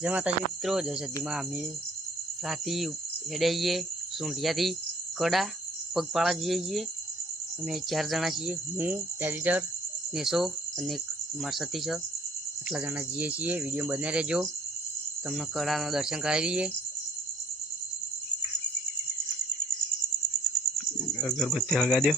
जय माताजी मित्रों, जय सदीमा अमे राती हेडाईए सूंढियाथी कड़ा पगपाड़ा जीए अमे 4 जना छीए। हूँ एडिटर नेसो अने अमर सतीश आटला जना जीए छीए। विडियो बने रहेजो, तमने कड़ाना दर्शन करावी दीए। अगरबत्ती लगा दो।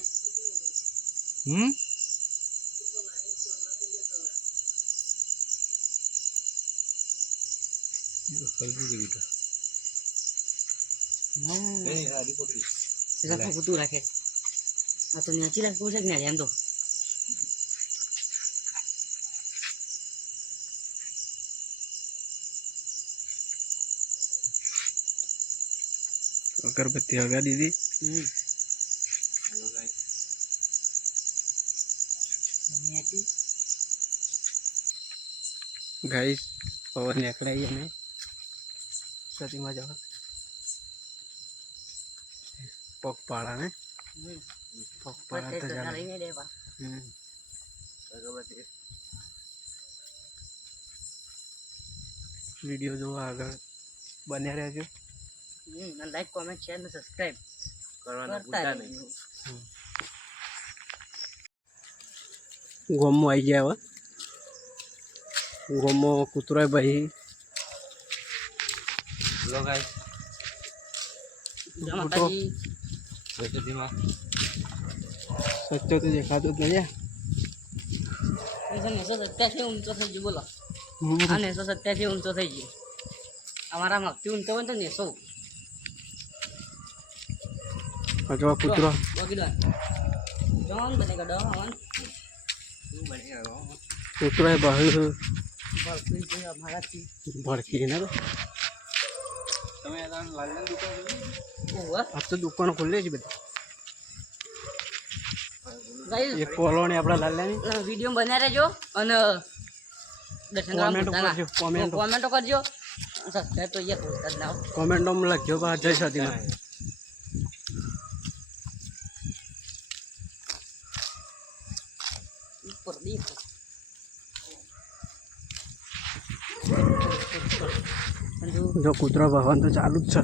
तू रखे तो न्याची लाग पूछे न्याची हम तो अगरबत्ती लगा दीदी। गाइस पवन नेकड़ाई ने सतीमा जाओ पगपाड़ा ने पगपाड़ा तो जाना वीडियो जो आगे बने रहेजो। लाइक कमेंट शेयर ने सब्सक्राइब करवाना भूलता नहीं। गोमो आई गया हो। गोमो कुतरा भाई लो गाइस सच्चो तो देखा तो नहीं है। ऐसा 970 ऊंचो થઈ ગયો બોલો। આ 970 ऊंचो થઈ ગયો। અમારા માપથી ઊંચો હોય તો 900 जो कुतरा બગીડવા જોન બનેગા ડોન શું બનેગા कुतरा बाहर ભરતી છે અમારાથી भड़की ना तो તમે આ લાલન દુકાન ઓવા अब तो दुकान खोल ली बता। ગાઈસ एक फॉलो ने अपना लालनी વિડિયો બન્યા રહેજો અને દર્શન કરવા કોમેન્ટો કરજો સબસ્ક્રાઇબ તો ये कर नाओ कमेंट में लखियो बा जय सतीमा। ऊपर देखो जो कुतरा भगवान तो चालू ज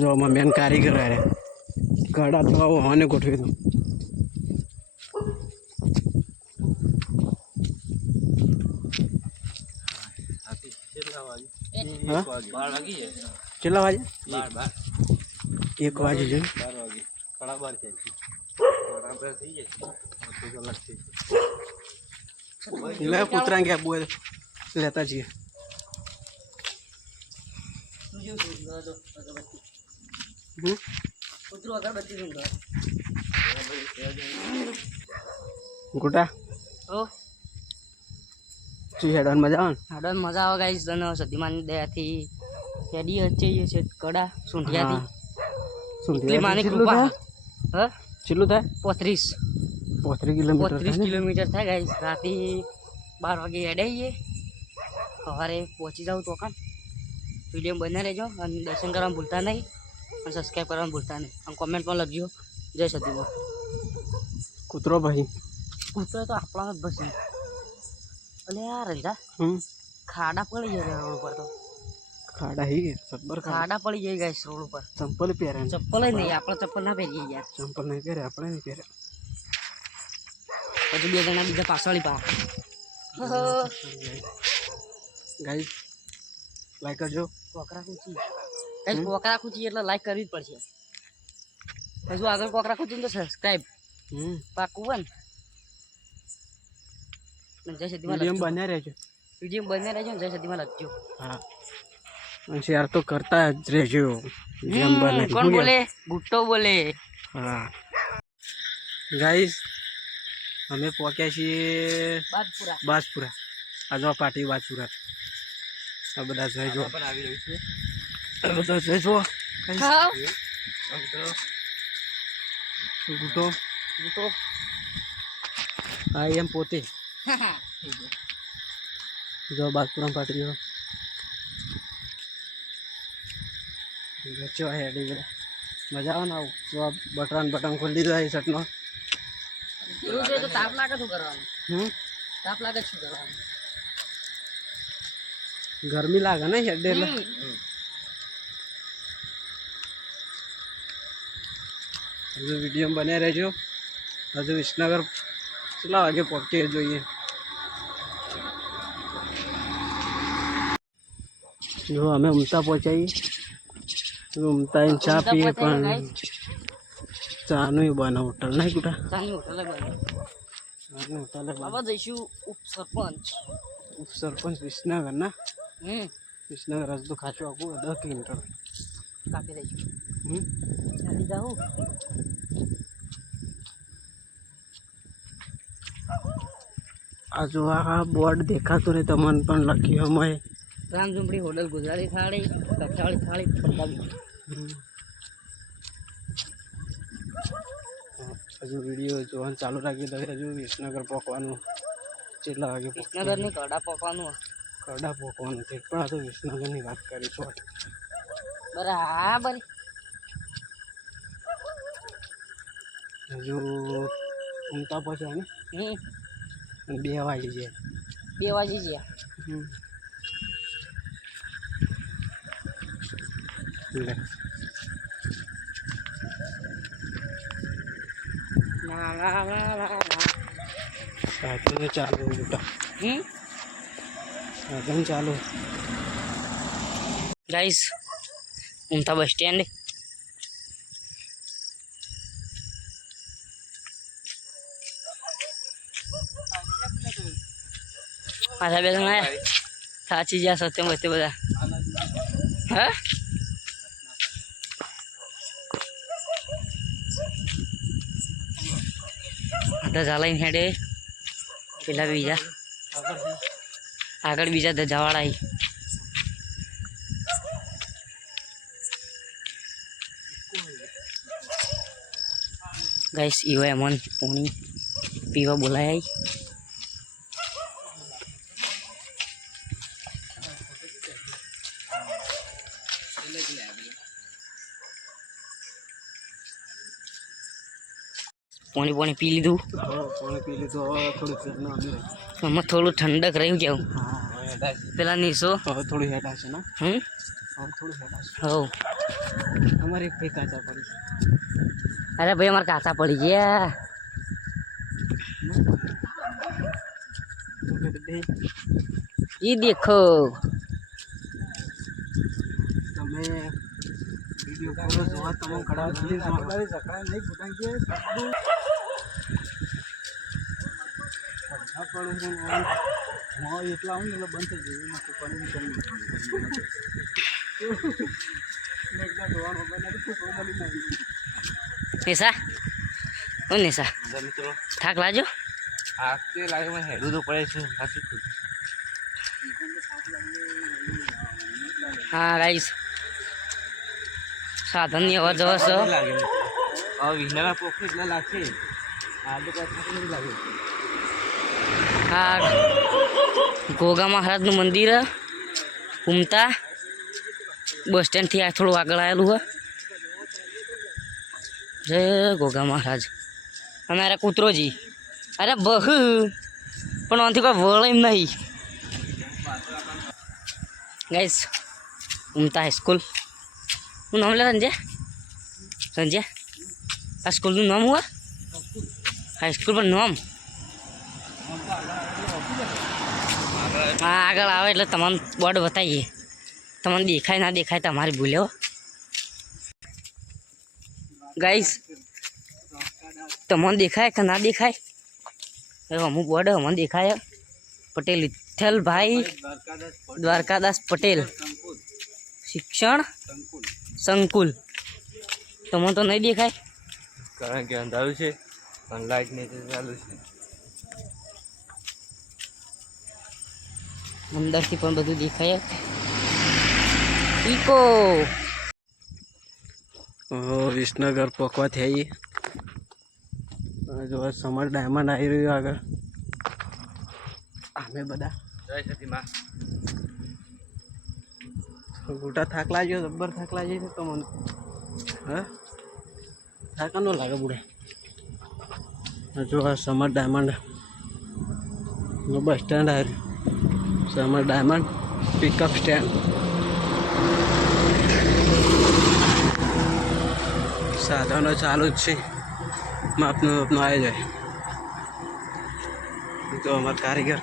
जो मैं मेन कारीगर है कड़ा तो होने गोठवे तो चला वाजे 1 वाजे जो 12 वागे कड़ा 12 છે બરાબર થઈ જાય તો અલગ થઈ જાય લે કૂતરા કે બોલ લેતા છીએ तुझे दो अगरबत्ती कुतरो अगरबत्ती दूं दो गुटा ओ ची हेडन मजा આવે ગાઈસ અને સદીમાની દયાથી રેડી હચઈએ છે કડા સુંઢિયાથી સુંઢિયા માની કૃપા હ ચિલ્લું થાય 35 કિલોમીટર થાય ગાઈસ રાતે 12 વાગે હેડાઈએ સવારે પહોંચી જાવ તો કાન वीडियो बने रहेजो और दर्शन करना भूलता नहीं और सब्सक्राइब करना भूलता नहीं और कमेंट में लगजो जय सतीमा। कुतरो भाई कुतरो तो आपला बस अरे यार रंजा खाड़ा पड़ी जाए रोड पर तो खाड़ा ही सबर खाड़ा पड़ी जाए गाइस रोड पर चंपल पहरे चप्पल ही नहीं आपला चप्पल ना पहरिए यार चंपल नहीं पहरे अपने नहीं पहरे પછી બે જણા બીજા પાછળની પા गाइस लाइक करजो કોકરા કુચી ગાઈસ કોકરા કુચી એટલે લાઈક કરવી જ પડશે હજુ આગળ કોકરા કુચી તો સબસ્ક્રાઇબ પાકું વન જય સતીમાં વિડિયો બને રહેજો જય સતીમાં લખજો हाँ शेयर तो करता रहेजो कौन बोले गुट्टो बोले हाँ गाइस हमें पहुंचा छे बाजपुरा आज पार्टी बाजपुरा आ बदा जो पण આવી રહ્યું છે આ બदा જો गुटो आई एम पोते जो बाजपुरा पार्टी हो बच्चों है મજા આવે ને આવું જો આ બટન ખોલી દીધા એ શર્ટનો. એવું છે તો તાપ લાગે શું કરવાનું? હમ તાપ લાગે શું કરવાનું? ગરમી લાગે ને હેડ એટલે હજુ વિડીયો બનાવી રહેજો. હજુ વિસનગર કેટલા વાગે પહોંચીએ જોઈએ. જો અમે ઉમતા પહોંચાઈ ઉમતા ચા પીએ પણ ચાનું બને હોટલ નહીં કુટા ચાની હોટલે બને. બાબા જઈશું સરપંચ વિસનગર ના હમ વિસનગર રસ્તો ખાચો આખું 10 કિલોમીટર કાપી દઈશું. હમ કાપી જાઉં આ જો આ બોર્ડ દેખાતું નહીં તમને પણ લખ્યું અમે રામઝુંપડી હોટલ ગુજરાતી થાળી કચ્છાવાળી થાળી પંજાબી. હજુ વિડીયો જોવાનું ચાલુ રાખી દે. હજુ વિસનગર પહોંચવાનું કેટલા વાગે વિસનગરની કડા પકવાનું કડા પહોંચવાનું છે પણ આ તો વિસનગરની વાત કરીશું. બરાબર. હજુ ઉમતા પહોંચ્યા ને હમ અને 2 વાગે છે 2 વાગે ગયા. લે ના ના ના ના સાધન ચાલુ બેટા સાધન ચાલુ. ગાઈસ ઉમતા બસ સ્ટેન્ડ મારા બે જણા સાચી જ્યાં સત્યમ વચ્ચે બધા હા ધજા લઈને હેડે પેલા બીજા આગળ બીજા ધજાવાળા ગાઈસ ઈવો એમન પાણી પીવા બોલાય. પાણી પી લીધું. પાણી પી લીધું. આમાં થોડું ઠંડક રહ્યું કેવું પેલા નીસો થોડી હેઠા છે ને થોડી હેઠા છે. હો અમારે એક ભાઈ કાચા પડી. અરે ભાઈ અમારે કાચા પડી ગયા. ये देखो તમે વિડિયો પૂરો જોવા તમે કડા નહીં ફૂટાંગે એટલા આવું એટલે બંધ થઈ જાય निशा ओ निशा મિત્રો થાક લાજો આખતે લાગે મને હેડું તો પડે છે સાચું ખોટું. હા ગાઈસ સાધનની અવર જવર છે. લાગે હવે વિનાના પોખી એટલા લાગશે આ તો કઈ થાક નહીં લાગે. હા ગોગા મહારાજનું મંદિર ઉમતા બસ સ્ટેન્ડથી આ થોડું આગળ આવેલું હોય. જય ગોગા મહારાજ. અમારા કૂતરોજી અરે બહુ પણ આનાથી કોઈ વળ એમ નહીં. ગાઈસ ઉમતા હાઈસ્કૂલ હું નામ લે સંજય આ સ્કૂલનું નામ હોય હાઈસ્કૂલ પર નામ હા આગળ આવે એટલે તમારું બોર્ડ બતાવીએ. તમને દેખાય ના દેખાય તમારી ભૂલ્યો ગાઈસ. તમને દેખાય કે ના દેખાય અમુક બોર્ડ અમને દેખાય. પટેલ વિઠ્ઠલભાઈ દ્વારકાદાસ પટેલ શિક્ષણ સંકુલ. તમને તો નહીં દેખાય કારણ કે અંધારું છે પણ લાઈટ નહીં ચાલુ છે. અંદરથી પણ બધું દેખાય. ઈકો વિસનગર પકવા થઈ જો સમર ડાયમંડ આવી રહ્યું આગળ. અમે બધા જય સતીમાં ગોટા થાક લાગ્યો જબ્બર થાક લાગી છે તો મને હા થાકા નો લાગે બુડે. જો આ સમર ડાયમંડ બસ સ્ટેન્ડ આવ્યું. Samar Diamond pickup stand. સાધનો ચાલુ જ છે. માપનું આવી જાય તો અમારા કારીગર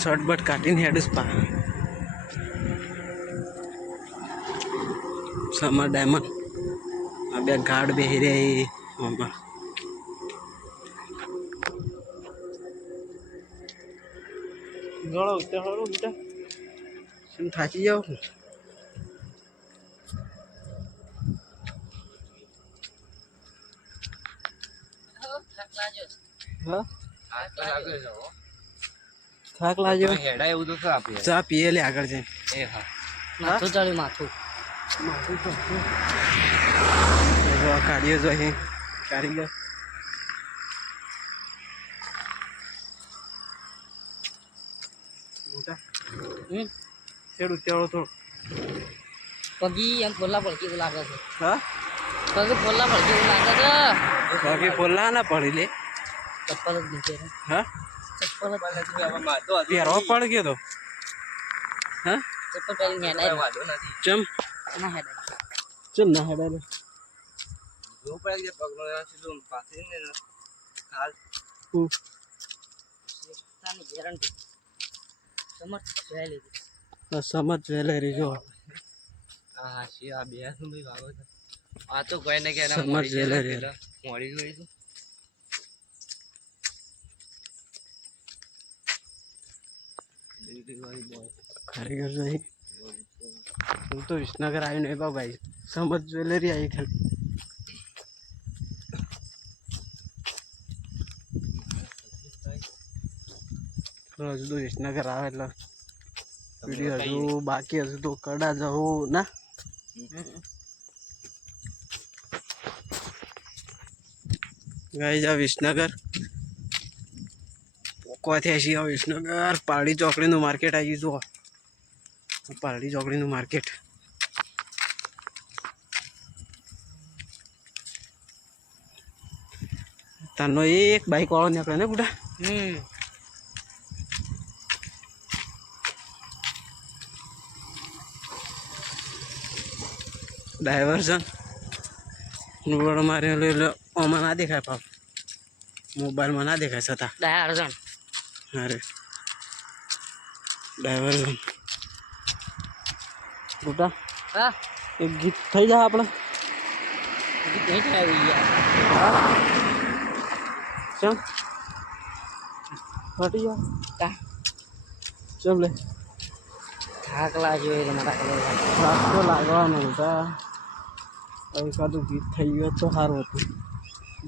શર્ટ બટ કાઢીને હેડ પા. સમર ડાયમંડ આ બે ગાર્ડ બેહી રહી મમ્મા. ગળો ઉતરો બેટા શું થાકી જાવ. હા થાક લાગ્યો. ચા પીએ લે આગળ જઈને. માથું ચડ્યું માથું. કાઢીએ જો અહીં કારીગર. છેડું તેડો થોડું પગી એમ પોલા પડકી એવું લાગે છે. હા પગી પોલા પડકી એવું લાગે છે. બાકી પોલા ના પડી લે. ચપ્પલ જ નીચે છે. હા ચપ્પલ પહેરવા પડ ગયો તો. હા ચપ્પલ પહેરીને હેડાય ચમ ના હેડાય. ચમ ના હેડાય. ગેરંટી સમજ જોઈ લીધી. સમજ જ્વેલરી જો આ તો કોઈ ને કે સમજ જ્વેલરી મોડી જોઈશું. કારીગર જો અહીં. હું તો વિસનગર આવ્યું નહીં ભાઈ. સમજ જ્વેલરી આવી ખાલી. હજુ તો વિસનગર આવે એટલે વિડીયો હજુ બાકી. હજુ તો કડા જવું ના. ગાઈ જા વિસનગર પોકવાથી આસી આવો. વિસનગર પારડી ચોકડીનું માર્કેટ આવી ગયું. જો પારડી ચોકડીનું માર્કેટ. તારનો એક બાઈક વાળો નીકળે ને બુઢા. ડાયવર્ઝન નોડ મારે એટલે ઓમાં ના દેખાય. પાપ મોબાઈલમાં ના દેખાય છતાં ડાયવર્ઝન. અરે ડાયવર્ઝન બુટા હા એક ગીત થઈ જાય આપણે. ગીત નહીં આવી ગયા. ચમ ફટી જાવ કા ચમ લે. થાક લાગ્યો એટલે મારા કલર થાક તો લાગવાનો હતા. એકાદું ગીત થઈ ગયું તો સારું હતું.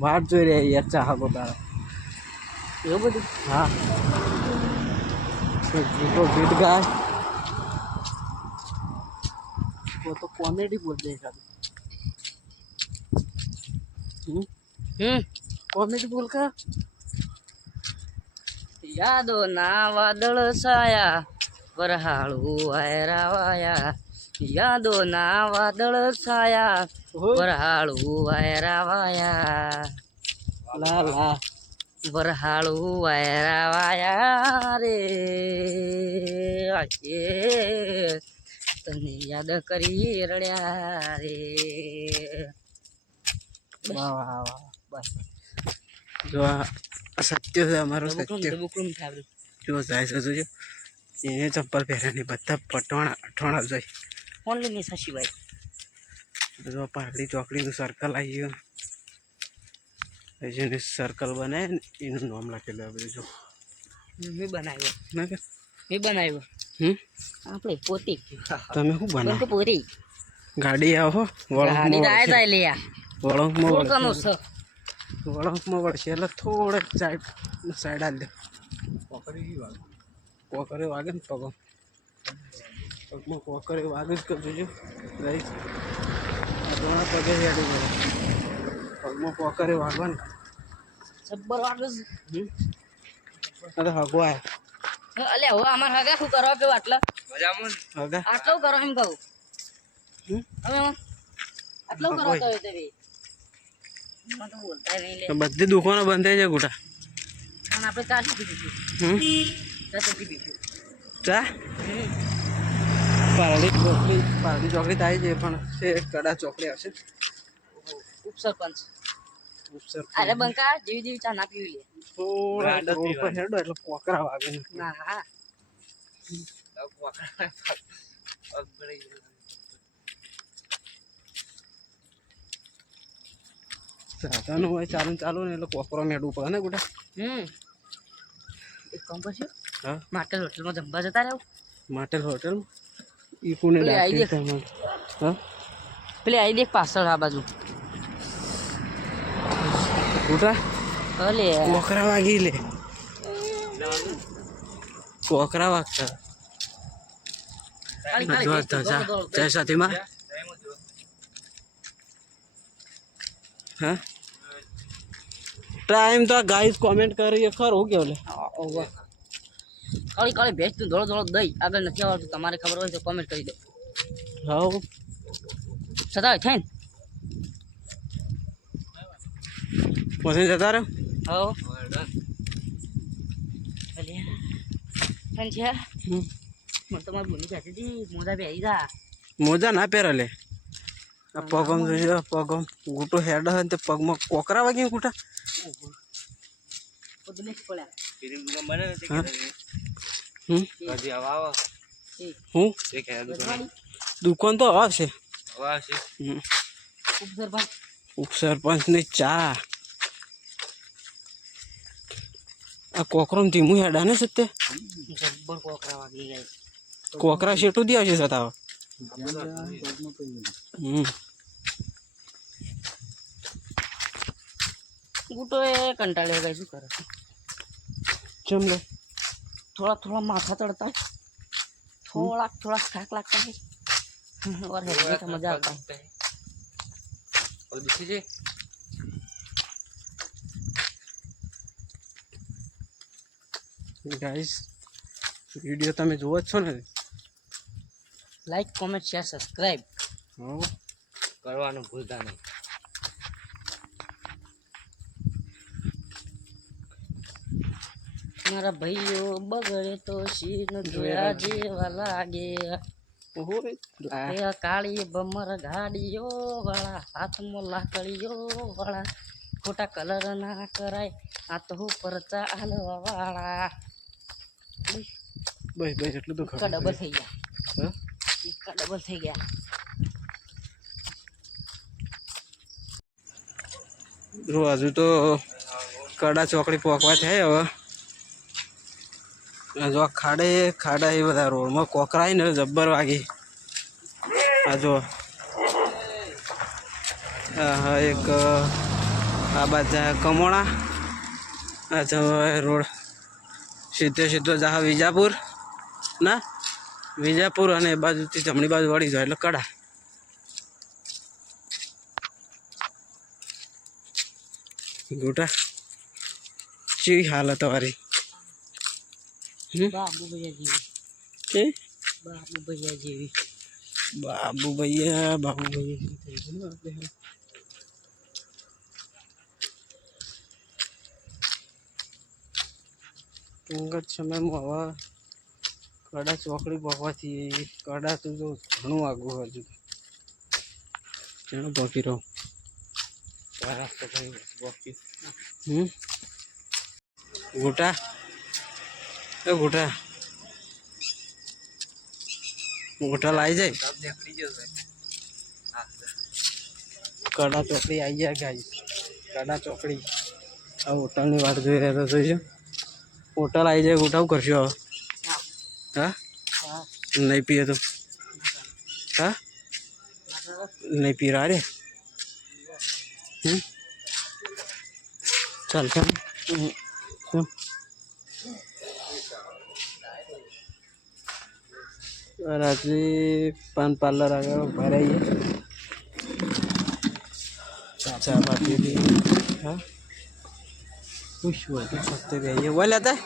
વાટ જોઈ રહ્યા યાર ચાહકો તારા. એવું બધું. હા ગીતો ગીત ગાય તો કોમેડી બોલते एखादी. કોમેડી બોલ का. યાદો ના વાદળ છાયા વરહાળું વાયરાવાયા. યાદો ના વાદળ છાયા વરહાળું વાયરાવાયા. લા લા વરહાળું વાયરાવાયા રે. આજે તને યાદ કરી રડ્યા રે. વાહ વાહ વાહ બસ જો આ સત્ય છે અમારું. સત્ય જો જાય છે જોજો. એને ચપ્પલ પહેર્યા નહીં. બધા પટવાણા અઠવાણા જાય. Only miss Hashibhai. જો પારડી ચોકડીનું સર્કલ આવી ગયું. જેને સર્કલ બનાવે ને એનું નામ લખેલું આ બધું જો. મેં બનાવ્યો. ના કે મેં બનાવ્યો. આપણે પોતી. તમે શું બનાવો. પોતી ગાડી આવો ગાડી આય જાય લે. વળંકમાં છે. વળંકમાં વળશે એટલે થોડેક સાઈડ આલી દે. કોકરે વાગે ને પગો. પગમાં કોકરે વાગે જ કરજો જો. રાઈટ આ પગે હેડી ગયો. પગમાં કોકરે વાગવાનું સબ્બર વાગે છે. આ તો હગો આય. અલે હવે અમાર હગા શું કરવા કેવું આટલા હગા આટલું કરો એમ કહું. હવે આટલું કરો તો તે એમાં તો બોલતા નહીં લે. તો બધી દુકાનો બંધ થઈ જાય ગોટા. પણ આપણે ચા સુધી પીશું. હમ ચા સુધી પીશું. ચા પારડી ચોકડી થાય છે પણ છે કડા ચોકડી આવશે. ઉપસરપંચ. અરે બંકા જેવી જેવી ચા ના પીવી લે. થોડા રોડ પર હેડો એટલે કોકરા વાગે ને. ના હા સાધન હોય ચાલુ ને એટલે કોકરો મેળવું પડે ને ગોટા. એક કામ કરશું. હા માટેલ હોટલમાં જમવા જતા રહો. માટેલ હોટલ ઈ કોને પેલી આઈ ડાકે દેખ. તમને? હા પેલી આવી દેખ પાછળ આ બાજુ. ગોટા અલે કોકરા વાગી લે. કોકરા વાગતા જય સાથીમાં. હા ટાઈમ તો ગાઈસ કોમેન્ટ કરીએ ખરું કેવું લે. કાળી કાળી ભેંસ તું ધોળો ધોળો દઈ આગળ નથી આવડતું. તમારે ખબર હોય તો કોમેન્ટ કરી દો. હાઉ સતાવે થાય ને. પછી જતા રહ્યો. હો છે મને તમારે બોલી કહેતી હતી મોજા પહેરી જા. મોજા ના પહેરે લે. આ પગમ જોઈએ પગમ ગૂટો હેડ હોય ને તે પગમાં કોકરા વાગી ગૂટા. બધું નહીં પડ્યા. હું દુકાન તો હશે. ઉપસરપંચ ઉપસરપંચ ની ચા આ કોકરો ધીમું હેડા ને સત્ય જબ્બર કોકરા વાગી જાય. કોકરા શેટું દે આવશે સતાવ. ગુટો એ કંટાળે ગઈ શું કરે. ચમ લે થોડા થોડા માથા ચડતા હોય. થોડા થાક લાગતા હોય. और हेल्दी का मजा आता है. और दूसरी जी ગાઈસ વિડીયો તમે જોવો જ છો ને. लाइक कमेंट शेयर सब्सक्राइब કરવાનું ભૂલતા નહીં. મારા ભાઈઓ બગડે તો શીન જોયા જેવા લાગે. કાળી બમર ગાડીઓ વાળા હાથમાં લાકડીઓ વાળા ખોટા કલર ના કરાય આ તો ઉપર ચાલવા વાળા. બસ એટલું તો એકા ડબલ થઈ ગયા. એકા ડબલ થઈ ગયા. હજુ તો કડા ચોકડી પોકવા થાય હવે. જો ખાડા એ બધા રોડમાં કોકરાય ને જબ્બર વાગી. આ જો હા એક આ બાજુ કમોણા. આ જો રોડ સીધો જા વિજાપુર ના વિજાપુર અને એ બાજુથી જમણી બાજુ વળી જાય એટલે કડા. ગોટા ચી હાલત તમારી. બાબુ ભૈયા જેવી. બાબુ ભૈયા જેવી. બાબુ ભૈયા ટૂંક જ સમયમાં હવે કડા ચોકડી પહોંચવાથી કડા તો ઘણું આગું હજુ ચાલો બાકી રહો. ગોટા એ ગોટા લાવી જાય. કડા ચોકડી આવી જાય ગાઈ. કડા ચોકડી આ હોટલની વાત જોઈ રહ્યા તો જોઈશું. હોટલ આવી જાય ગોટા કરશો હવે. હા નહીં પીએ તો હા નહીં પીરા રે. ચાલ કેમ રાત્રે પાન પાર્લર આગળ ભરાઈએ ચા પાતી. હા પૂછવું હતું સસ્તે આવીએ બોલ્યા હતા.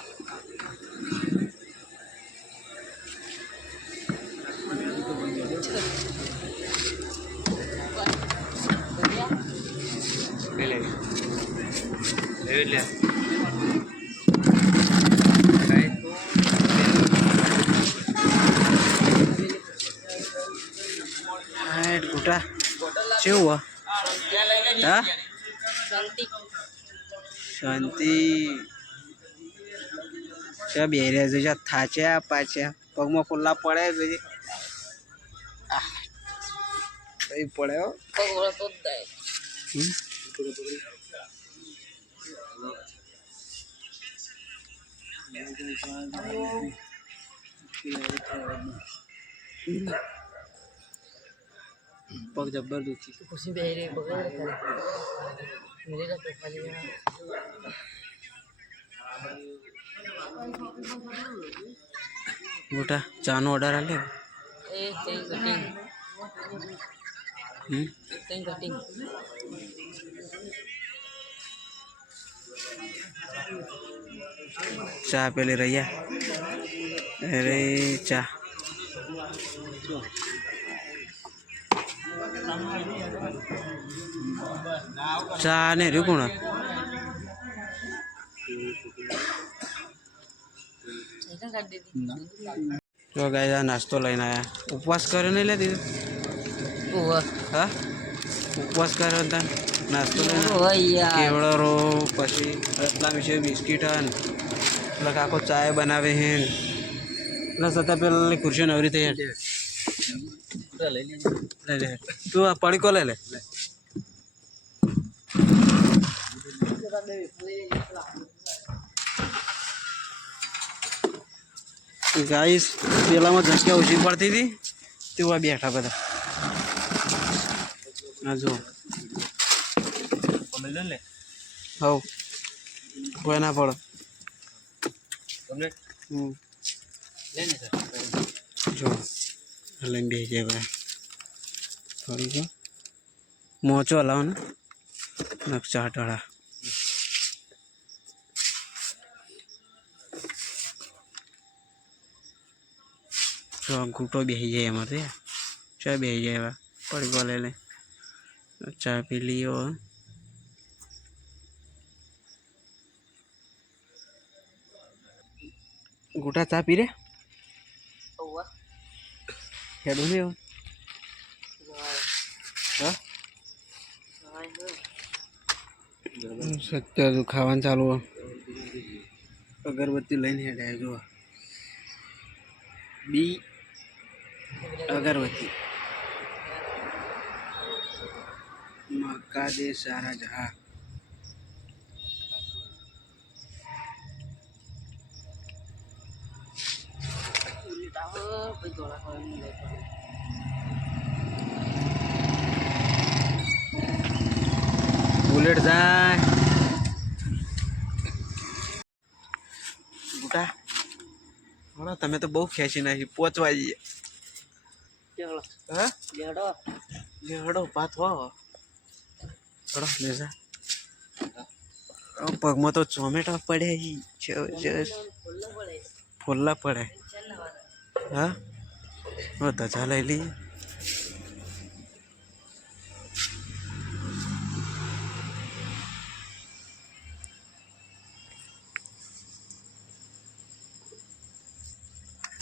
ले ले हाइट गुटा चेव हाँ शांति क्या बेरिया जो थाच्या पाच्या पग में फुल्ला पड़े गई पड़े हो पग जबर दुखी खुशी बह रही बगैर मेरे का तो खाली गोटा चानो ऑर्डर आले ए कटिंग कटिंग चा पे ले रही अरे चा चा ने रू कोण तो गाय नाश्तो लઈને आया उपवास करे नहीं ले दीदी हाँ उपवास करे नाश्तो लઈને केवड़ो रो पछी એટલા વિશે બિસ્કિટ હન એટલે કાકો ચાય બનાવે હે એટલે છતાં પેલા ખુરશી નવરી થઈ લે લે તું આ પડીકો લે લે ગાઈસ પેલામાં જગ્યા ઓછી પડતી હતી તેવા બેઠા બધા આ જો ले હવ કોઈ ના પડે तुमने लेने सर જો લઈને બેસી જાય ભાઈ થોડી જો મોચો હલાવો ને નકશા હટાડા જો ઘૂંટો બેસી જાય એમાં તો ચા બેસી જાય એવા પડી લે લે ચા પી લીયો गोटा चा पी रे हेडू नहीं हो सत्य जो खावान चालू अगरबत्ती लઈને हेडे जो बी अगरबत्ती मक्का दे सारा जहां बुलेट जाए बूटा हाँ तमें तो बहुत खेची नहीं पहुंचवा हाँ लेड़ो बात हो थोड़ा ले जा पग में तो चोमेटा पड़े ही फुल्ला पड़े हाँ वो धजा ले ली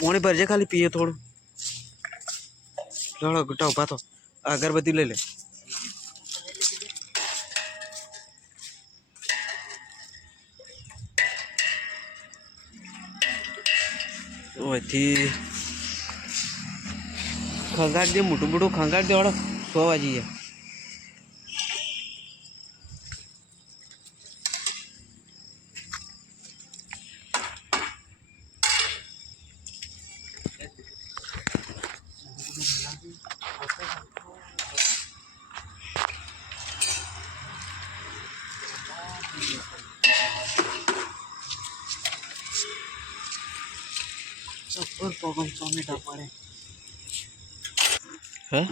पानी भर जा खाली पिए थोड़ा चलो गुटा उठा तो अगरबत्ती ले ले वही खंगाट दे मोटू मोटू खंगाट दे 100 वाजी है पगम टमेटा पड़े है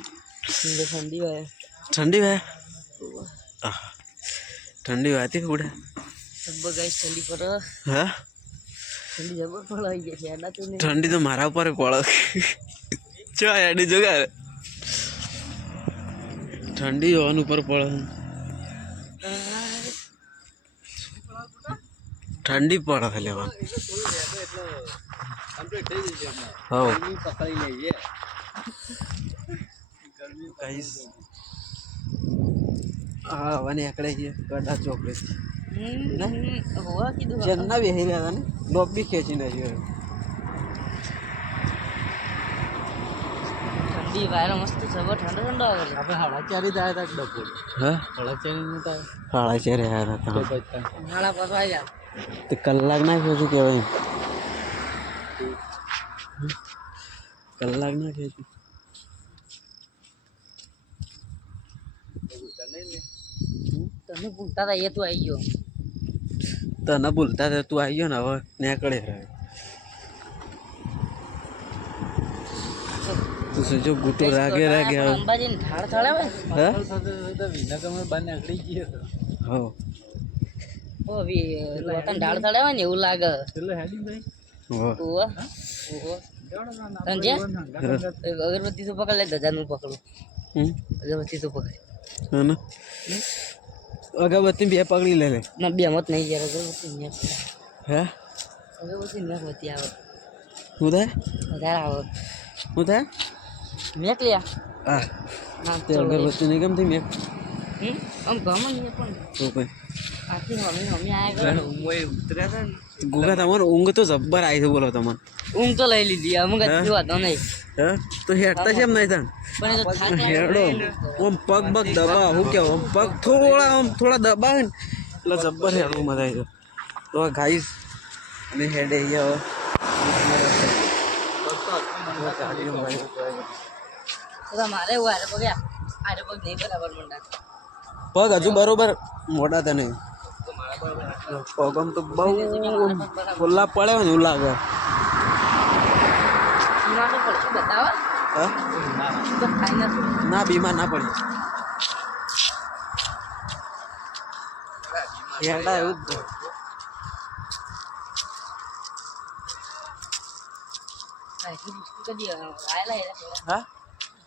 ठंडी है ठंडी है ठंडी आती है बूढ़ा सब गाइस ठंडी पर है ठंडी जबर पड़ गई है ना तूने ठंडी तो मारा ऊपर पड़ क्या यानी जगह ठंडी ओन ऊपर पड़ ઠંડી પડે છે લેવા હા ગાઈસ હા વને એકડે છે કડા ચોકલેટ હોવા કીધું ચેન્ના બેહી રહ્યા હતા ને લોબી ખેંચીને છે ઠંડી વાયરો મસ્ત છે બહુ ઠંડો ઠંડો આવે છે આપણે હાડા ચારી જાય તા ડબલ હા હાડા ચારી નું તા સાડા ચાર રહ્યા હતા નાળા પસવાઈ જાય તે કલાક ના ખેંચું કહેવાય કલાક ના ખેંચું તમે ભૂલતા હતા એ તું આવી ગયો તને ભૂલતા હતા તું આવી ગયો ને હવે નીકળે રહ્યો તું શું જો ગુટો રાગે રાગે આવે અંબાજી ને ઢાળ થળાવે હા વિનાકમાં બાર નીકળી ગયો હો ઓ લોટન ઢાળ થળાવે ને એવું લાગે એટલે હેડી ભાઈ હો ઓવા તને જે અગરબત્તી તો પકડ લે ધજાનું પકડું અગરબત્તી તો પકડ હા ને અગરબત્તી બે પકડી લે ના બે મત નહીં યાર અગરબત્તી ને હે અગરબત્તી ને હોતી આવે શું થાય વધારે આવે શું થાય મેક લ્યા હા ના તે અગરબત્તી નહીં ગમતી મેં આમ ગમે નહીં પણ તો કઈ આખી મમ્મી આયા કરે ઉતર્યા હતા ને ગુગા તમારે ઊંઘ તો જબ્બર આવી છે બોલો તમને ઊંઘ તો લઈ લીધી અમુક જ વાતો નહીં હે તો હેડતા કેમ નહીં થાય પણ એ તો થાક હેડો ઓમ પગ બગ દબા હું કે ઓમ પગ થોડા દબાવે ને એટલે જબ્બર હેડવું મજા આવી તો ગાઈસ અને હેડે ગયા તો મારે એવું આરે પગ આરે પગ નહીં બરાબર મંડા પગ હજુ બરોબર મોટા તો નહીં પગ આમ તો બહુ ખુલ્લા પડે ને એવું લાગે ઈમાં તો પડશે બતાવો હા તો ખાઈ નથી ના બીમાર ના પડી હેડા એવું જ કદી આયેલા હા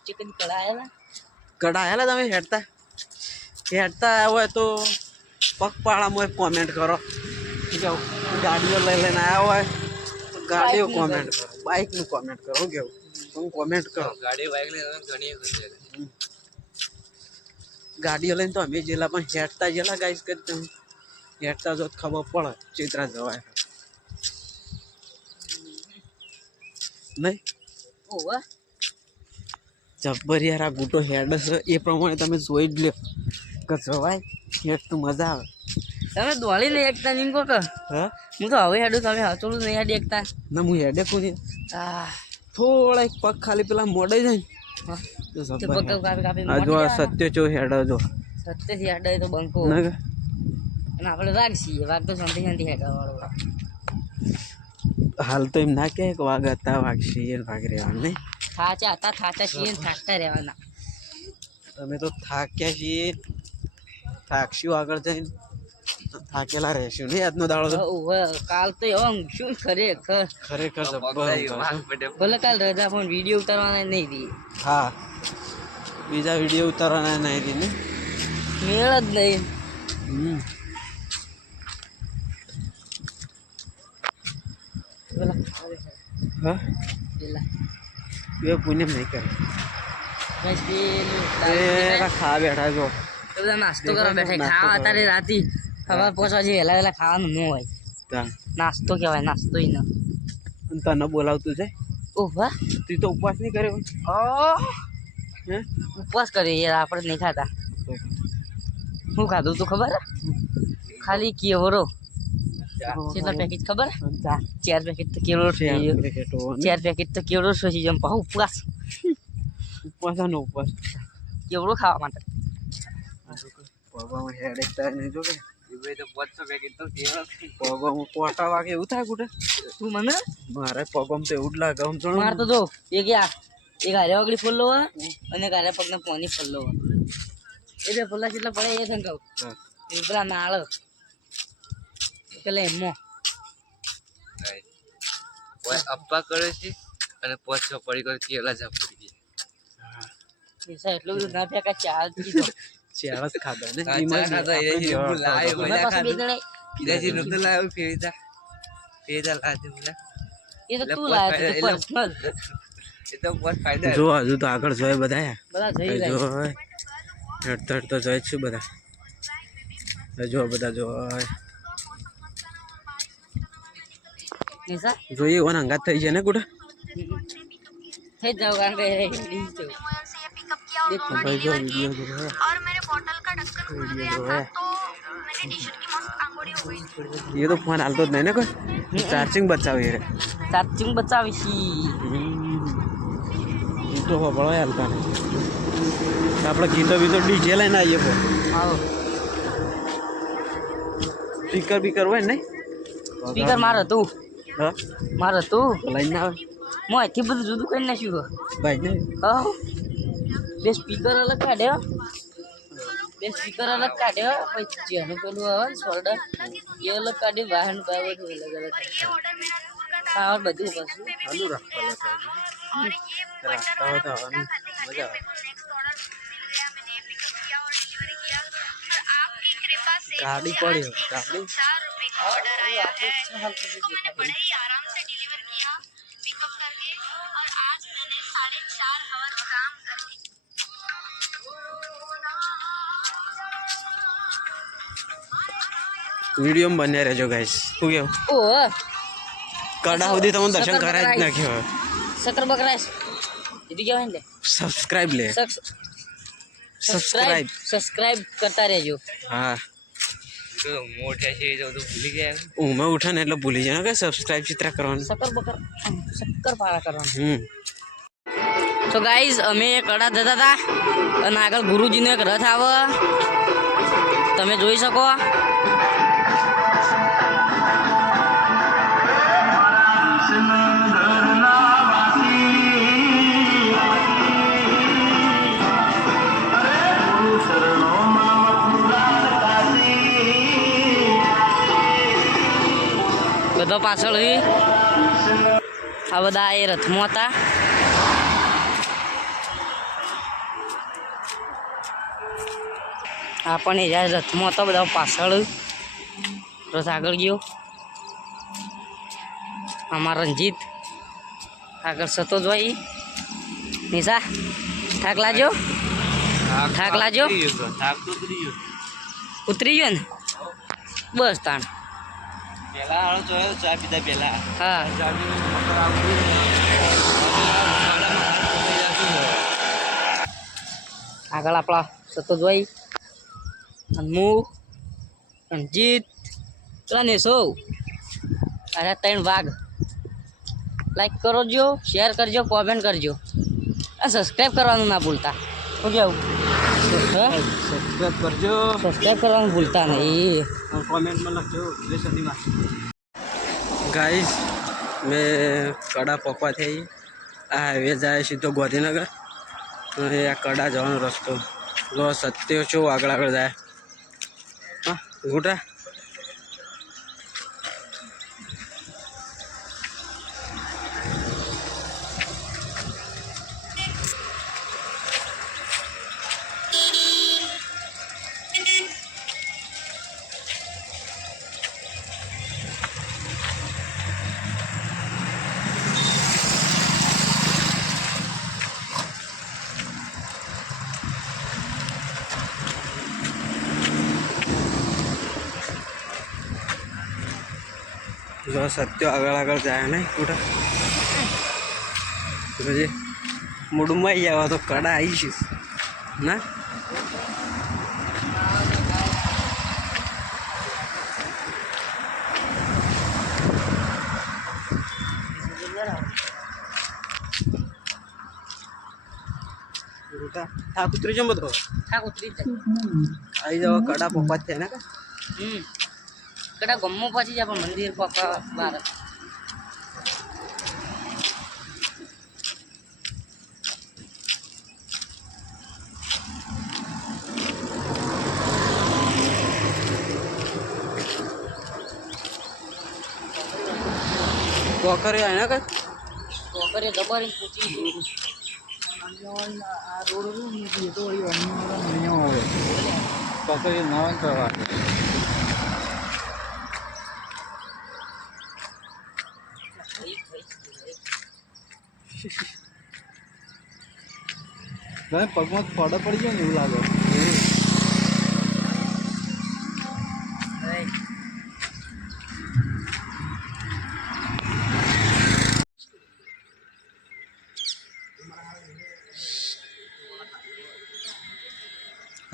ચિકન કડાયેલા કડાયેલા તમે હેડતા હોય તો પગપાળામાં કોમેન્ટ કરો કેવું ગાડીઓ લઈ લઈને આવ્યા હોય તો ગાડીઓ કોમેન્ટ કરો બાઇકનું કોમેન્ટ કરો શું કેવું તમે કોમેન્ટ કરો ગાડી બાઇક ને ઘણી વખત ગાડીઓ લઈને તો અમે જેલા પણ હેડતા જેલા ગાઈસ કરી તમે હેડતા જો ખબર પડે ચિત્રા જવાય નહીં ઓવા જબ્બર યાર આ ગુટો હેડ છે એ પ્રમાણે તમે જોઈ જ લો કે જવાય હેડ તો મજા આવે તમે દોડી નહીં એકતા નહીં કો કે હા હું તો હવે હેડું તમે હચોડું નહીં હેડી એકતા ના હું હેડે કોની આ થોડા એક પગ ખાલી પેલા મોડે જાય હા તો તે જબ્બર પગ કાપી કાપી આ જો આ સત્ય ચો હેડો જો સત્યથી હેડાય તો બંકો ના કે અને આપણે વાઘ છીએ વાઘ તો શાંતિ શાંતિ હેડા વાળો હાલ તો એમ ના કહે કે વાઘ હતા વાઘ છીએ વાઘ રહેવાનું નહીં થાચા હતા થાચા છીએ ને થાકતા રહેવાના અમે તો થાક્યા છીએ થાકશું આગળ જઈને થાકેલા રહેશું નહીં આજનો દાડો તો ઓવે કાલ તો એવા શું ખરેખર ખરેખર જબ્બર ભલે કાલ રજા પણ વિડીયો ઉતારવાના નહીં દી હા બીજા વિડીયો ઉતારવાના નહીં દી ને મેળ જ નહીં પેલા હા પેલા એ પુણ્યમ નહીં કરે બસ પેલું એ ખા બેઠા જો તો બધા નાસ્તો કરવા બેઠા ખાવા અત્યારે રાતી ખબર પહોંચવા જે વહેલા વહેલા ખાવાનું ન હોય ત્યાં નાસ્તો કહેવાય નાસ્તો ય ન તને બોલાવતું છે ઓહ વાહ તું તો ઉપવાસ નહીં કર્યો હે ઉપવાસ કરીએ યાર આપણે નહીં ખાતા શું ખાધું તું ખબર ખાલી કેવરો કેટલા પેકેટ ખબર ચાર પેકેટ તો કેવડો ચાર પેકેટ તો કેવડો સોચી જમ પાહુ ઉપવાસ ઉપવાસનો ઉપવાસ કેવડો ખાવા માટે પગમાં હેડ એકતા નહીં જો કે તો 500 પેકેટ તો કેવા પગમાં પોટા વાગે એવું થાય કુટે તું મને મારે પગમ તો એવું જ લાગે આમ જો માર તો જો એક હારે વગડી ફોલ્લો હોય અને એક હારે પગને પોની ફોલ્લો હોય એ બે ફોલ્લા કેટલા પડે એ થઈને કહું એ પેલા નાળ પેલા એમો અપ્પા કરે છે અને 500 પડી કરે કેલા જા પડી પૈસા એટલું બધું ના ફેંકા ચાલ કીધો ચાર જ ખાધા ને ચાર ખાધા, એ હું લાયો, એમાં પાછું બે જણે કીધાજી નતો લાવ્યો ફેરીતા લાવજો બોલા એ તો એટલે તું પોત લાયા ફાયદા- છે પર્સનલ એ તો બહુ ફાયદા જો હજુ તો આગળ જોય બધા બધા જઈ જો જાય હેડ તો જોઈ છું બધા જો બધા જો નિશા જોઈએ ઓન અંગાત થઈ જાય ને કુડા થઈ જાવ કારણ કે ડીજ તો देखो भाई जो वीडियो जो है और मेरे बॉटल का ढक्कन खुल गया था तो मेरी टी शर्ट की मस्त आंगोड़ी हो गई थी। ये तो फोन हालतो જ નહીં ને કોઈ ચાર્જિંગ બચાવી રે ચાર્જિંગ બચાવીશી ગીતો હોબળો હાલતા ને આપણે ગીતો બીતો ડીજે લઈને આવીએ પણ આવો સ્પીકર બીકર હોય ને સ્પીકર માર હતું હા માર હતું લઈને આવે હું અહીંથી બધું જુદું કરી નાખ્યું ભાઈ ને હા બે સ્પીકર અલગ કાઢ્યો પછી જેનું પેલું આવે ને શોલ્ડર એ અલગ કાઢ્યું વાહન બાબત અલગ અલગ પાવર બધું પાછું ચાલુ રાખવા રાખતા હોય તો આવવાની મજા આવે ગાડી પડી ગાડી ऑर्डर आया है उन्होंने बड़े ही आराम से डिलीवर किया पिकअप करके और आज मैंने 4.5 आवर्स काम कर ली। વિડીયો બન્યા રહેજો ગાઈસ શું કેવું ઓ કડા સુધી તમને દર્શન કરાય જ નાખ્યો સકર બકરાશ દીદી કહેવાય ને સબસ્ક્રાઇબ લે સબસ્ક્રાઇબ કરતા રહેજો હા મોટા છે એ તો ભૂલી ગયા ઊંઘમાં ઉઠે ને એટલે ભૂલી જાય કે સબસ્ક્રાઇબ ચિત્ર કરવાનું શક્કર પારા કરવાનું તો ગાઈઝ અમે કડા જતા હતા અને આગળ ગુરુજીનો એક રથ આવે તમે જોઈ શકો બધા પાછળ આ બધા એ રથમાં હતા આ પણ એ જ્યારે રથમાં હતા બધા પાછળ રથ આગળ ગયો આમાં રંજીત આગળ સતોજભાઈ નિશા થાક લાજો થાક લાજો ઉતરી ગયો ને બસ તાણ પેલા આળો જોયો ચા પીધા પેલા હા આગળ આપણા સતોજભાઈ અનમુખ રણજીત ત્રણે સૌ અરે 3 વાઘ લાઈક કરજો શેર કરજો કોમેન્ટ કરજો આ સબસ્ક્રાઈબ કરવાનું ના ભૂલતા શું કેવું સબસ્ક્રાઇબ કરજો સબસ્ક્રાઈબ કરવાનું ભૂલતા નહીં કોમેન્ટમાં લખજો જય સતીમાં ગાઈસ મેં કડા પપ્પા થઈ આ હાઈવે જાય સીધો ગાંધીનગર અને આ કડા જવાનો રસ્તો જો સત્યો છો આગળ આગળ જાય હા ગુટા જો સત્યો આગળ આગળ જાય ને ગુટા પછી મૂડમાં આવી આવા તો કડા આવીશ ના થાક ઉતરી જાવ બધો થાક ઉતરી જાય આવી જાવ કડા પપ્પા થયા ને કડા ગમો પછી જાય પણ મંદિર પપ્પા બહાર પોખરી આવે ને તો કરે દબારી પૂછી પોખરી નવા કરવા ભાઈ પગમાં ફોડો પડી ગયો ને એવું લાગે.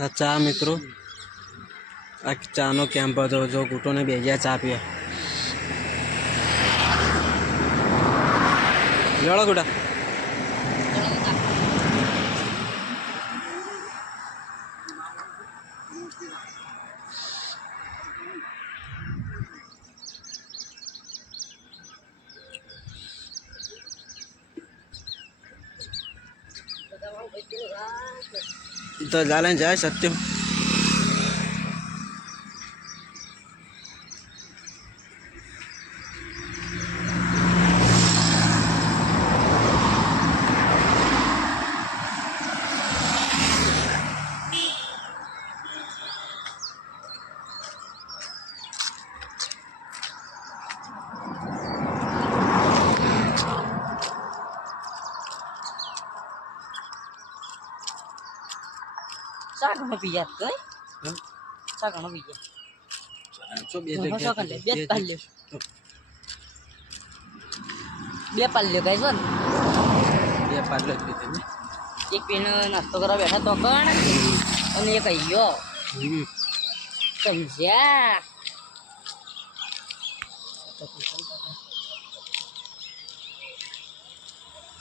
આ ચા મિત્રો, આ ચાનો કેમ્પ હતો. જો ઘૂંટોને બેસ્યા ચા પીવા. લેવડો ગુડા. તો ચાલે જાય સત્યમ. ચા ઘણો પી જાય કઈ ચા ઘણો પી જાય. બે બે જગ્યાએ પાલ લ્યો, બે પાલ લ્યો ગાઈસ વન. બે પાર્લર પીધે ને. એક પીને નાસ્તો કરવા બેઠા તો કણ અને એક અહીંયા સમજ્યા.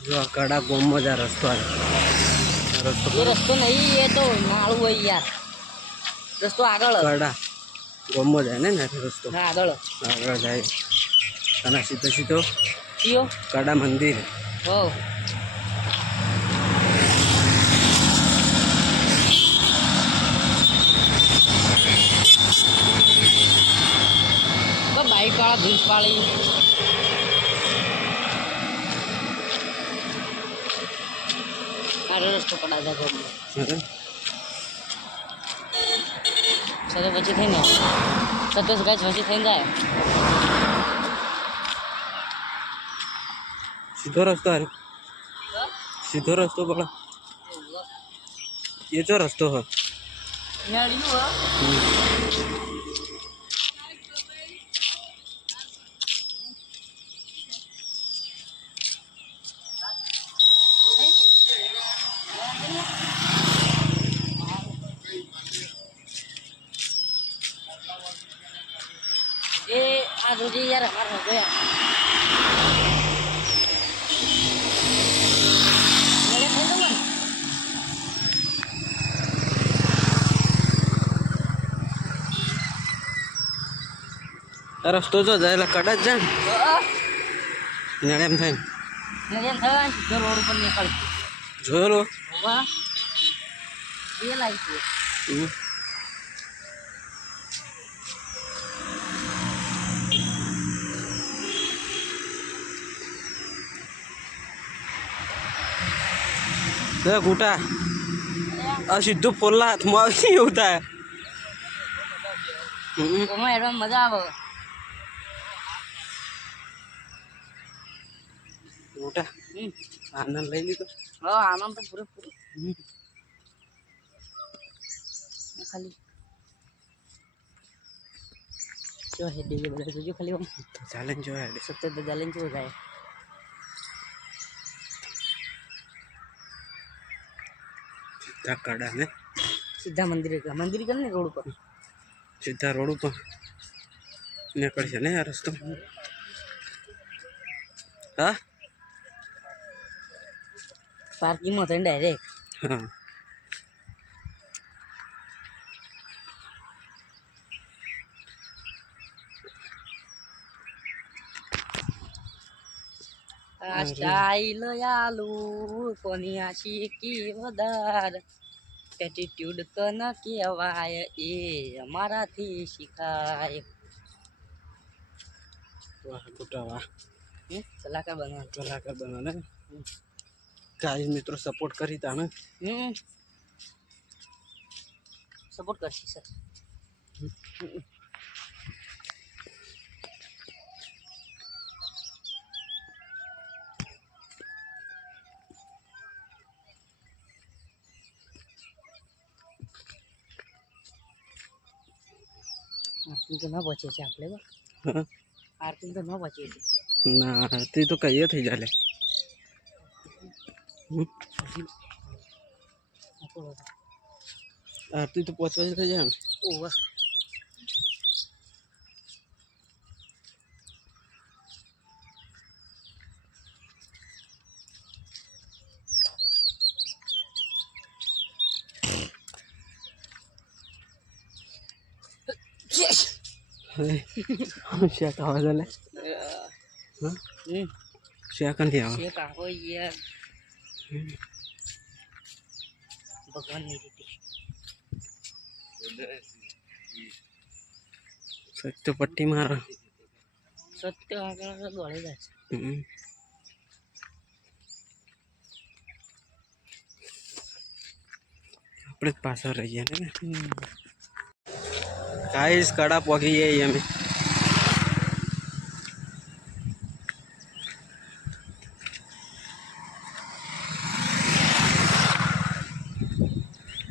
જો આ કડા ગોમમાં જ આ રસ્તો આવે. રસ્તો એ રસ્તો નહીં, એ તો નાળું હોય યાર. રસ્તો આગળ કડા ગોમમાં જાય ને રસ્તો હા આગળ આગળ જાય અને સીધો સીધો કયો કડા મંદિર. હો બાઈક વાળા ધૂસ પાડી. મારો રસ્તો કડા જાય સતો પછી થઈને સતોષ ગાય પછી થઈને જાય. સીધો રસ્તો હારે સીધો રસ્તો પકડો. એ જો રસ્તો હ એ આ જોજે યાર અમારે જોયા આ રસ્તો જો જાય એટલે કડા જ જાય ને એમ થાય ને રોડ ઉપર નીકળ જોયેલો. વાહ એ લાઈટ ઘૂંટા આ સીધું ફોલ્લા હાથમાં આવી એવું થાય. એમાં એડવા મજા આવે. ઘૂંટા આનંદ લઈ લીધો. હા આનંદ તો પૂરેપૂરો. ખાલી જો હેડે જે બધા જોજો ખાલી આમ ચાલે ને જોયા સત્તર તો ચાલે ને જાય. સીધા કડા ને સીધા મંદિરે કેમ ને રોડ ઉપર સીધા રોડ ઉપર નીકળશે ને આ રસ્તો. હા પાર્કિંગમાં થઈને ડાયરેક્ટ. હા આ સ્ટાઈલ આલુ કોની આ શીખી વધાર એટીટ્યુડ કન કહેવાય એ અમારાથી શીખાય. વાહ ઘૂંટા વાહ કલાકાર બનવાનું. કલાકાર બનો ને ગાઈસ મિત્રો સપોર્ટ કરી તાને સપોર્ટ કરશી સર. આરતી તો ના પહોંચે છે આપણે હા આરતી તો ના પહોંચે છે ના તે તો કહીએ થઈ જાય આરતી તો પહોંચવા જ થઈ જાય ને ઓવર શેક આવે છે લે શેક નથી આવે શેક આવો યાર ભગવાનની રીતે સત્ય પટ્ટી મારો સત્ય આગળ દોડે જાય છે આપણે જ પાછળ રહીએ ને ગાઈસ કડા પોગી જઈએ અમે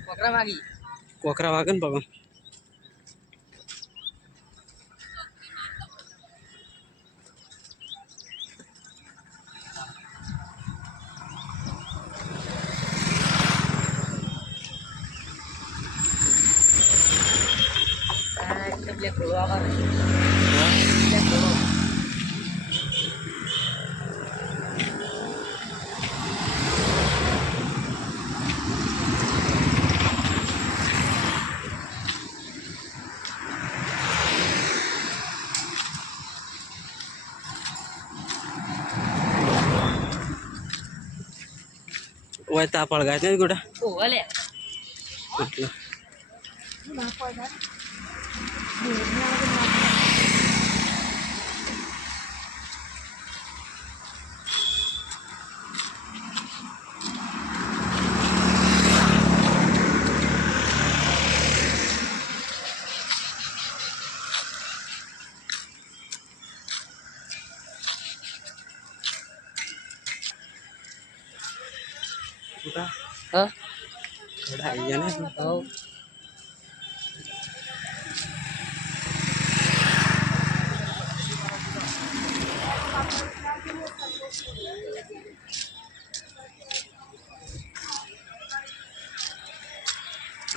કોકરા માગી કોકરા વાગે ને પગમ બ્લેક ઘોડો આવે બ્લેક ઘોડો ઓય તા પડગાય ને ગોડા ઓ ભલે એટલે હા થોડા આવી ગયા ને હવ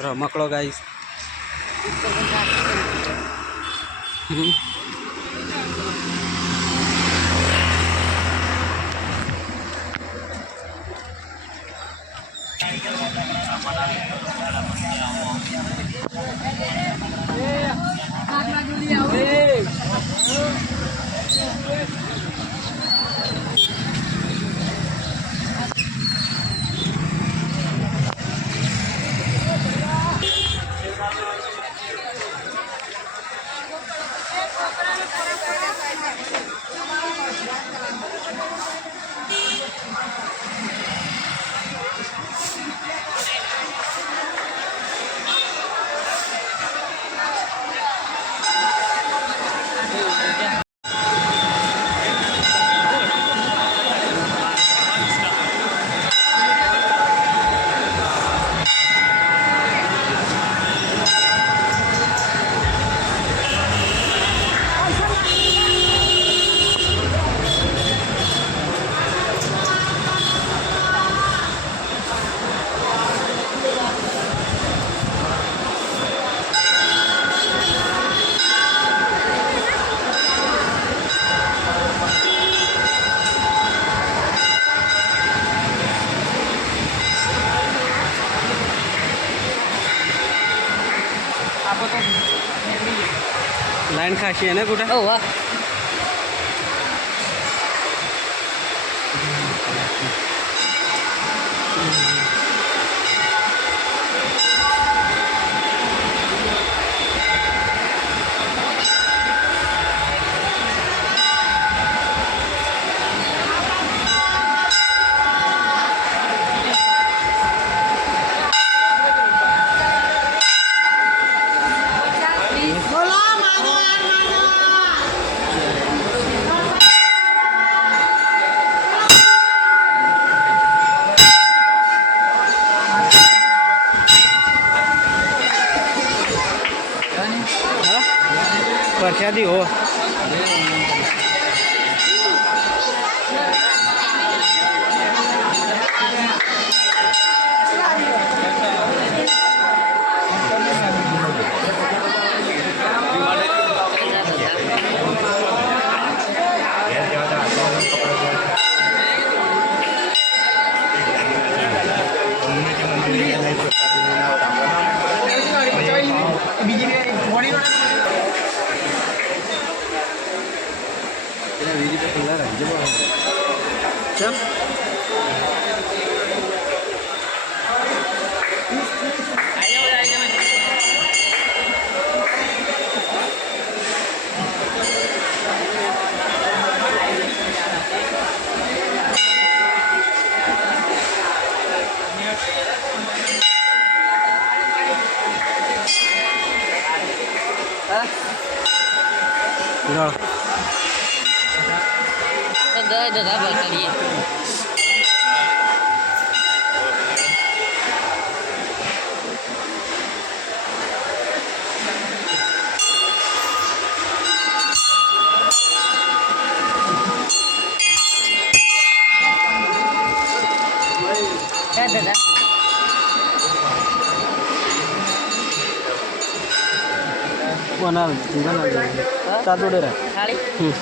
રમકડો ગાઈસ લાઈન ખાસી હે ને ગોડા ઓ વાહ પ્રસાદી હો ચમ દાદા કરીએ દાદા કોના ચાદોડે રે થાળી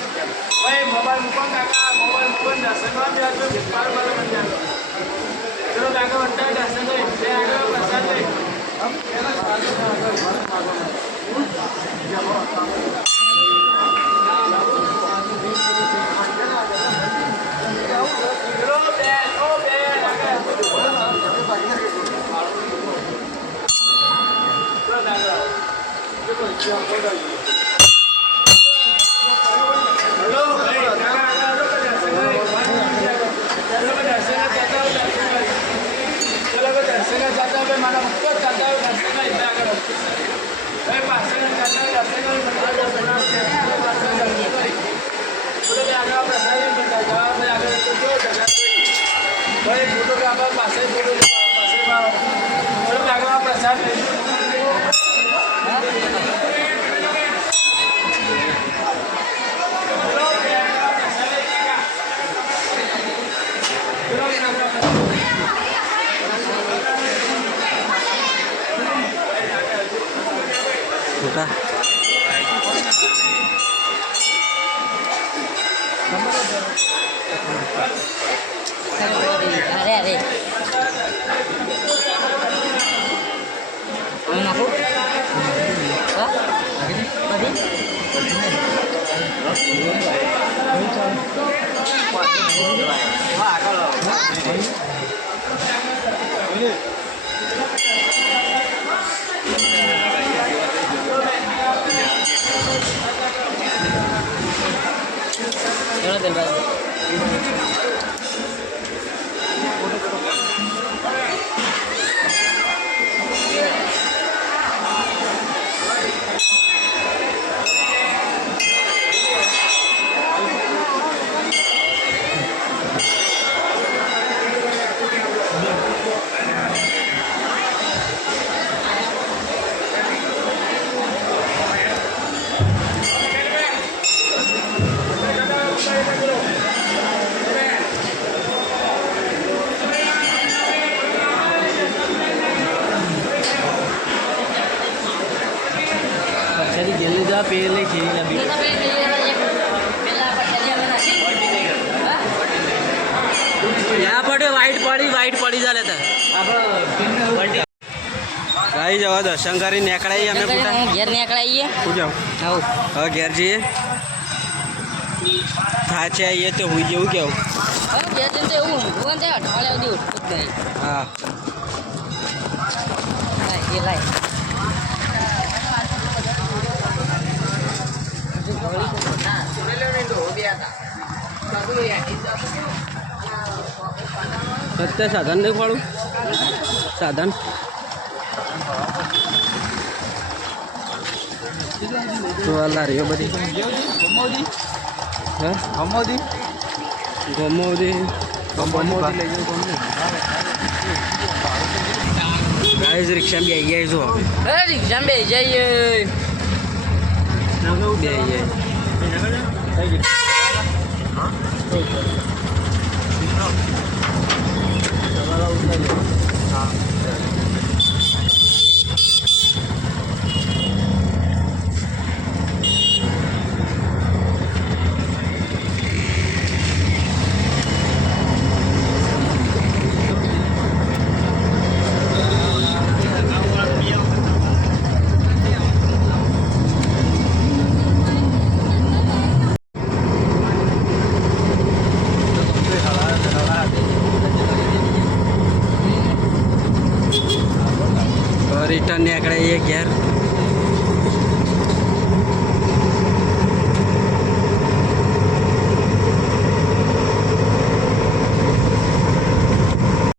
ખોટા અરે અરે નાખું ચલો બેન ભાઈ પ્રસાદી ગેલી જા પેલે ખેલી બી ત્યાં પડ્યો વાઈટ પડી જાય તા ગાઈ જવા દર્શન કરી નીકળાઈએ અમે પૂટા ઘેર નીકળાઈએ શું જાવ આવું હવે ઘેર જઈએ થાચે આવીએ તો હુઈ જેવું કેવું હવે ઘેર જઈને તો એવું ઊંઘવું ને અઠવાડિયા સુધી ઉઠતું જ નહીં હા લાય એ લાય અત્યારે સાધન નહીં ખોળું સાધન તો આ લારીઓ બધી હે ગમોદી ગાઈઝ રિક્ષા બી આવી જાય જો રિક્ષા બે જઈએ બે રિટર્ન નીકળે એ ઘેર